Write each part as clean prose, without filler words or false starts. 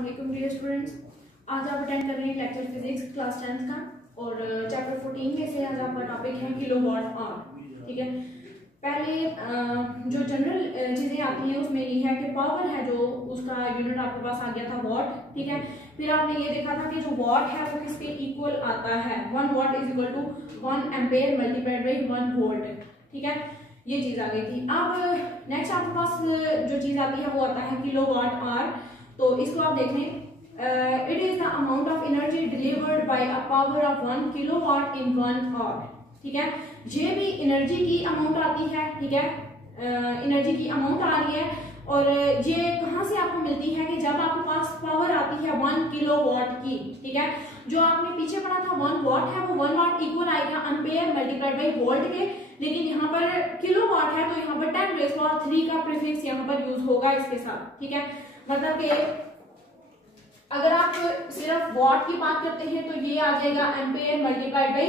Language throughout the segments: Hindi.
अस्सलाम वालेकुम डियर स्टूडेंट्स। आज आप अटेंड कर रहे हैं लेक्चर फिजिक्स क्लास 10th का और चैप्टर 14 में से आज आपका टॉपिक है किलोवाट आवर। ठीक है, पहले जो जनरल चीज़ें आती हैं उसमें ये है कि पावर है जो उसका यूनिट आपके पास आ गया था वॉट। ठीक है, फिर आपने ये देखा था कि जो वॉट है वो किसके इक्वल आता है, 1 watt is equal to 1 ampere multiplied by 1 volt. ठीक है, ये चीज आ गई थी। अब नेक्स्ट आपके पास जो चीज आती है वो आता है किलोवाट आवर। तो इसको आप देख लें, it is the amount of energy delivered by a power of 1 kilowatt in 1 hour. ठीक है, ये भी एनर्जी की अमाउंट आती है। ठीक है, एनर्जी की अमाउंट आ रही है और ये कहाँ से आपको मिलती है कि जब आपके पास पावर आती है 1 किलोवाट की। ठीक है, जो आपने पीछे पढ़ा था 1 वाट है वो 1 वाट इक्वल आएगा एम्पेयर मल्टीप्लाइड बाई वोल्ट के, लेकिन यहाँ पर किलोवाट है तो यहाँ पर 10⁻³ का प्रीफिक्स यहाँ पर यूज होगा इसके साथ। ठीक है, मतलब कि अगर आप सिर्फ वाट की बात करते हैं तो ये आ जाएगा एम्पेयर मल्टीप्लाइड बाई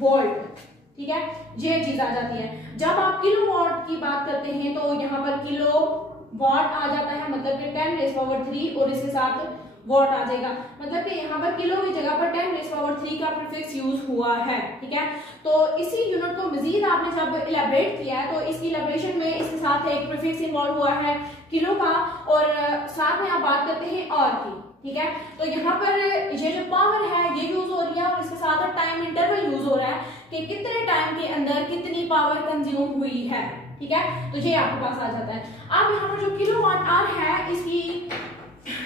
वोल्ट। ठीक है, ये चीज आ जाती है। जब आप किलोवाट की बात करते हैं तो यहाँ पर किलो वाट आ जाता है, मतलब कि 10⁻³ और इसके साथ वॉट आ जाएगा, मतलब कि यहाँ पर किलो की जगह पर 10⁻³ का प्रीफिक्स यूज हुआ है। ठीक है, तो इसी यूनिट को मजीद आपने जब इलेबरेट किया है तो इसकी इलेबरेशन में इसके साथ एक प्रीफिक्स इन्वॉल्व हुआ है किलो का और साथ में आप बात करते हैं और की। ठीक है, तो यहाँ पर ये जो पावर है ये यूज हो रही है और इसके साथ टाइम इंटरवल यूज हो रहा है कि कितने टाइम के अंदर कितनी पावर कंज्यूम हुई है। ठीक है, तो ये आपके पास आ जाता है। अब यहाँ पर जो किलोवाट आवर है इसकी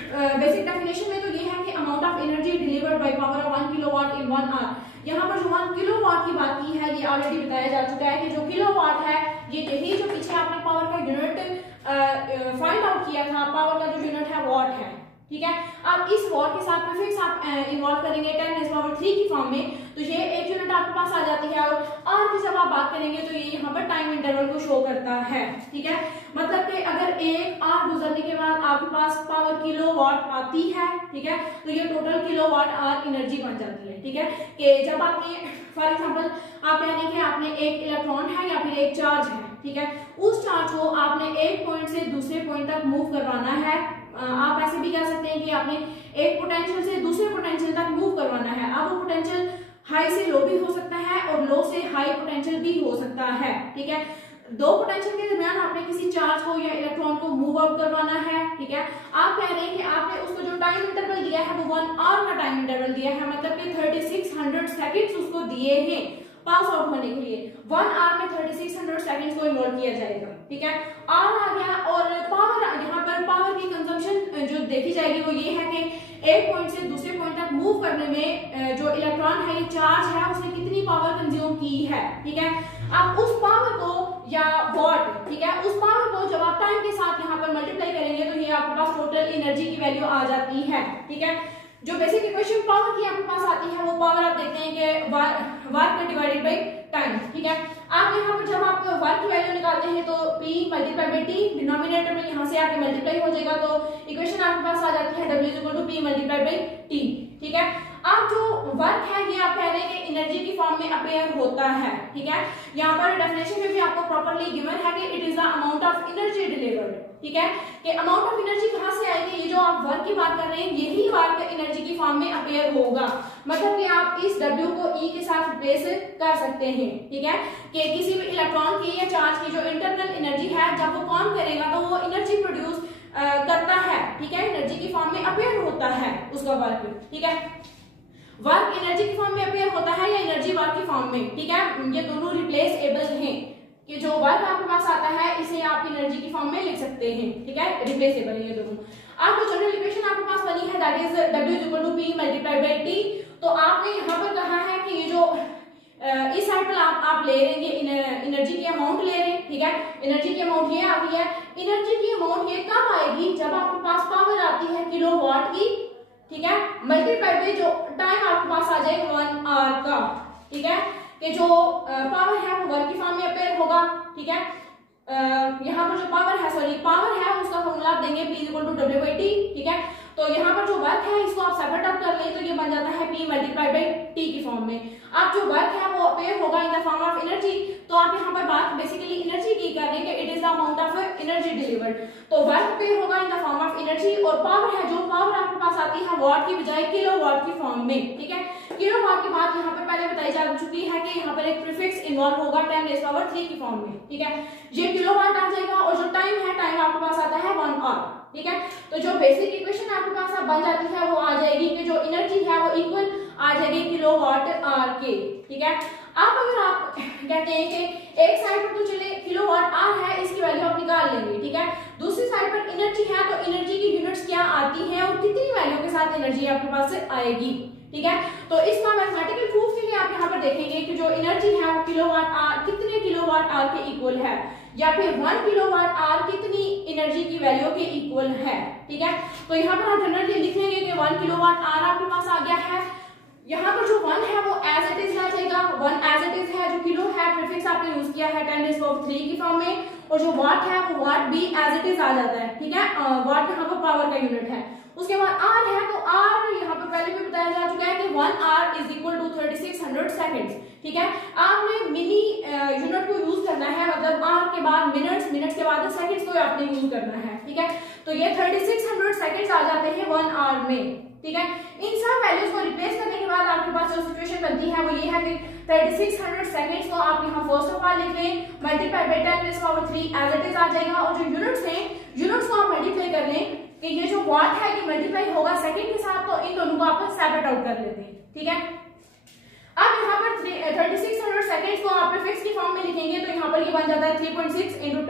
बेसिक डेफिनेशन में तो ये है कि amount of energy delivered by power of 1 kilowatt in 1 hour. यहाँ पर जो 1 किलोवाट की बात की है ये ऑलरेडी बताया जा चुका है कि जो किलोवाट है ये यही जो पीछे आपने पावर का यूनिट फाइंड आउट किया था, पावर का जो यूनिट है वॉट है। ठीक है, अब इस वॉट के साथ प्रीफिक्स आप इन्वॉल्व करेंगे 10⁻³ की फॉर्म में तो ये एक यूनिट आपके पास आ जाती है और आर की जब आप बात करेंगे तो ये यहाँ पर टाइम इंटरवल को शो करता है। ठीक है, मतलब कि अगर एक आर गुजरने के बाद आपके पास पावर किलोवाट आती है, ठीक है, तो ये टोटल किलोवाट आवर एनर्जी बन जाती है। ठीक है, कि जब आपने फॉर एग्जांपल आप यानी कि आपने एक इलेक्ट्रॉन है या फिर एक चार्ज है, ठीक है, उस चार्ज को आपने एक पॉइंट से दूसरे पॉइंट तक मूव करवाना है। आप ऐसे भी कह सकते हैं कि आपने एक पोटेंशियल से दूसरे पोटेंशियल तक मूव करवाना है। अब वो पोटेंशियल हाई से लो भी हो सकता है और लो से हाई पोटेंशियल भी हो सकता है। ठीक है, दो पोटेंशियल के दरमियान आपने किसी चार्ज को या इलेक्ट्रॉन को मूव आउट करवाना है। ठीक है, आप कह रहे हैं कि आपने उसको जो टाइम इंटरवल दिया है वो 1 आवर का टाइम इंटरवल दिया है, मतलब कि 3600 सेकेंड्स उसको दिए हैं पास आउट होने के लिए। 1 आवर में 3600 सेकेंड्स को इन्वॉल्व किया जाएगा। ठीक है, आर आ गया और पावर, यहाँ पर पावर की कंजम्पशन जो देखी जाएगी वो ये है कि एक पॉइंट से दूसरे पॉइंट तक मूव करने में जो इलेक्ट्रॉन है ये चार्ज है उसने कितनी पावर कंज्यूम की है। ठीक है, अब उस पावर को या वॉट, ठीक है, उस पावर को जब आप टाइम के साथ यहाँ पर मल्टीप्लाई करेंगे तो ये आपके पास टोटल एनर्जी की वैल्यू आ जाती है। ठीक है, जो बेसिक इक्वेशन पावर की आपके पास आती है वो पावर आप देखते हैं कि वर्क डिवाइडेड बाय टाइम। ठीक है, आप यहाँ पर जब आप वर्क की वैल्यू निकालते हैं तो P multiply by T, denominator में यहाँ से आके मल्टीप्लाई हो जाएगा तो इक्वेशन आपके पास आ जाती है W equal to P multiply by T। ठीक है, अब जो वर्क है ये आप कह रहे हैं कि एनर्जी की फॉर्म में अपेयर होता है। ठीक है, यहाँ पर डेफिनेशन में भी आपको प्रॉपर्ली गिवन है कि it is the amount of energy delivered. ठीक है, कि अमाउंट ऑफ एनर्जी कहाँ से आएगी, ये जो आप वर्क की बात कर रहे हैं यही वर्क एनर्जी की फॉर्म में अपेयर होगा, मतलब कि आप इस W को E के साथ रिप्लेस कर सकते हैं। ठीक है, कि किसी भी इलेक्ट्रॉन की या चार्ज की जो इंटरनल एनर्जी है जब वो काम करेगा तो वो एनर्जी प्रोड्यूस करता है। ठीक है, एनर्जी की फॉर्म में अपेयर होता है उसका वर्क। ठीक है, वर्क एनर्जी की फॉर्म में अपेयर होता है या एनर्जी वर्क की फॉर्म में। ठीक है, ये दोनों रिप्लेसेबल हैं कि जो वर्क आपके पास आता है इसे आप एनर्जी की फॉर्म में लिख सकते हैं। ठीक है, रिप्लेसेबल है ये दोनों। अब जो जनरल इक्वेशन आपके पास बनी है that is W equal to P multiplied by T, तो आपने यहाँ पर कहा है कि ये जो इस साइड पर आप ले रहे हैं एनर्जी की अमाउंट ले रहे हैं। ठीक है, एनर्जी की अमाउंट ये आ गई है। एनर्जी की अमाउंट ये कब आएगी, जब आपके पास पावर आती है किलोवाट की। ठीक है, मल्टीप्लाई बाय जो टाइम आपके पास आ जाएगा 1 आवर का। ठीक है, कि जो पावर है वो वर्क की फॉर्म में अपेयर होगा। ठीक है, यहाँ पर जो पावर है उसका फॉर्मूला आप देंगे P equal to W by T। ठीक है, तो यहाँ पर जो वर्क है इसको आप सेपरेट आउट कर लें तो ये बन जाता है P मल्टीप्लाइड बाई T की फॉर्म में। अब जो वर्क है वो अपेयर होगा in the form of energy, तो आप यहाँ पर बात बेसिकली एनर्जी की कर रहे हैं कि it is the amount of energy delivered, तो वर्क अपेयर होगा in the form of energy, और पावर है जो पावर आपके पास आती है वॉट की बजाय किलोवाट की फॉर्म में, ठीक है। किलोवाट की बात यहाँ पर पहले बताई जा चुकी है कि यहाँ पर एक प्रीफिक्स इन्वॉल्व होगा 10⁻³ की फॉर्म में, ठीक है। ये किलोवाट आ जाएगा और जो टाइम है, टाइम आपके पास आता है 1 आवर, ठीक है। तो जो बेसिक इक्वेशन आपके पास अब बन जाती है वो आ जाएगी कि जो एनर्जी है वो इक्वल आ जाएगी किलोवाट आवर के, ठीक है। अब अगर आप कहते हैं कि एक साइड पर तो चले किलोवाट आवर है, इसकी वैल्यू आप निकाल लेंगे, ठीक है। दूसरी साइड पर एनर्जी है तो एनर्जी की यूनिट्स क्या आती हैं और कितनी वैल्यू के साथ एनर्जी आपके पास से आएगी, ठीक है। तो इसका मैथमेटिकल प्रूफ के लिए आप यहाँ पर देखेंगे कि जो एनर्जी है वो किलोवाट आवर कितने किलोवाट आवर के इक्वल है, या फिर 1 किलोवाट आवर कितनी एनर्जी की वैल्यू के इक्वल है, ठीक है। तो यहाँ पर आप जनरली लिख लेंगे कि 1 किलोवाट आवर आपके पास आ गया है। यहाँ पर जो 1 है वो एज इट इज आ जाएगा, 1 एज इट इज है, जो किलो है प्रीफिक्स आपने यूज किया है 10⁻³ की फॉर्म में, और जो वाट है वो वाट भी एज इट इज आ जाता है, ठीक है। वाट यहाँ पर पावर का यूनिट है। उसके बाद आर है, तो आर यहाँ पर पहले भी बताया जा चुका है कि 1 hour is equal to 3600 seconds, ठीक है। आपने मिनी यूनिट को यूज करना है, मतलब आर के बाद मिनट्स, मिनट्स के बाद सेकंड्स को आपने यूज करना है, ठीक है। तो ये 3600 सेकेंड्स आ जाते हैं 1 आवर में, ठीक है। इन सब वैल्यूज को रिप्लेस करने के बाद आपके पास जो सिचुएशन बनती है वो ये है कि 3600 सेकेंड्स को आप यहाँ फर्स्ट ऑफ ऑल लिख लें, multiply by 10⁻³ as it is आ जाएगा, और जो यूनिट्स हैं यूनिट्स को आप मल्टीप्लाई कर लें कि ये जो वाट है ये मल्टीप्लाई होगा सेकंड के साथ, तो इन दोनों को आप सेपरेट आउट कर लेते हैं, ठीक है। अब यहाँ पर 3600 सेकेंड्स को आप प्रीफिक्स की फॉर्म में लिखेंगे तो यहाँ पर ये बन जाता है 3.6 into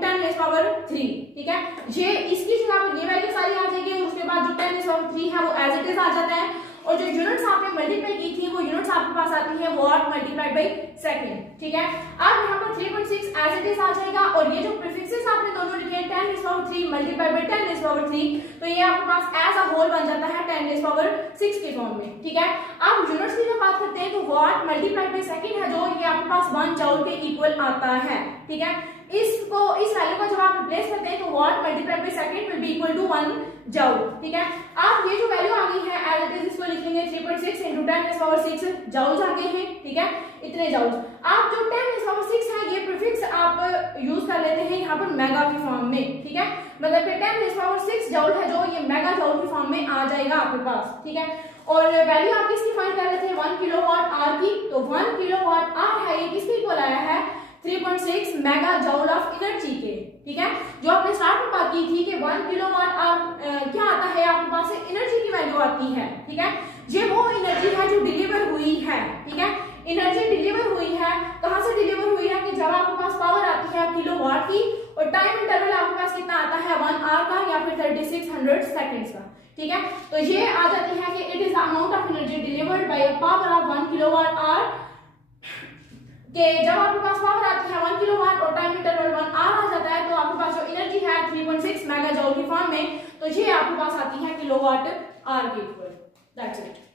10⁻³, ठीक है। ये इसकी जगह पर ये वैल्यू सारी आ जाएगी, और उसके बाद जो 10⁻³ है वो एज इट इज आ जाता है, और जो यूनिट्स आपने मल्टीप्लाई की थी वो यूनिट्स आपके पास आती है वाट मल्टीप्लाइड बाय सेकंड, ठीक है। अब यहाँ पर 3.6 एज इट इज आ जाएगा, और ये जो प्रीफिक्सेस आपने दोनों लिखे 10⁻³ मल्टीप्लाइड बाय 10⁻³, तो ये आपके पास एज अ होल बन जाता है 10⁻6 की फॉर्म में, ठीक है। अब यूनिट्स की जब बात करते हैं तो वाट मल्टीप्लाइड बाय सेकंड है जो ये आपके पास 1 जूल के इक्वल आता है, ठीक है। इस वैल्यू को जब आप रिप्लेस करते हैं तो watt multiplied by second will be equal to 1 joule, ठीक है। अब ये जो वैल्यू आ गई है एज इट इज, इसको लिखेंगे 3.6 into 10⁻6 जूल्स आ गए हैं, ठीक है, इतने जूल्स। अब जो 10⁻6 है ये प्रीफिक्स आप यूज कर लेते हैं यहाँ पर मेगा की फॉर्म में, ठीक है, मतलब कि 10⁻6 जूल है जो ये मेगा जूल की फॉर्म में आ जाएगा आपके पास, ठीक है। और वैल्यू आप किसकी फाइंड कर रहे थे 1 किलोवाट आवर की, तो 1 किलोवाट आवर है ये किसके इक्वल आया है 3.6 मेगा जूल ऑफ एनर्जी के, ठीक है। जो आपने स्टार्ट में बात की थी कि 1 किलोवाट आवर क्या आता है आपके पास एनर्जी की वैल्यू आती है, ठीक है। ये वो एनर्जी है जो डिलीवर हुई है, ठीक है। एनर्जी डिलीवर हुई है, कहां से डिलीवर हुई है कि जब आपके पास पावर आती है किलोवाट की, और टाइम इंटरवल आपके पास कितना आता है 1 आवर का या फिर 3600 सेकेंड्स का, ठीक है। तो ये आ जाती है कि it is the amount of energy delivered by a power of 1 kilowatt hour, कि जब आपके पास पावर आती है 1 किलोवाट और टाइम इंटरवल 1 आवर आ जाता है तो आपके पास जो एनर्जी है 3.6 मेगा जूल की फॉर्म में, तो ये आपके पास आती है किलोवाट आवर के इक्वल। That's it.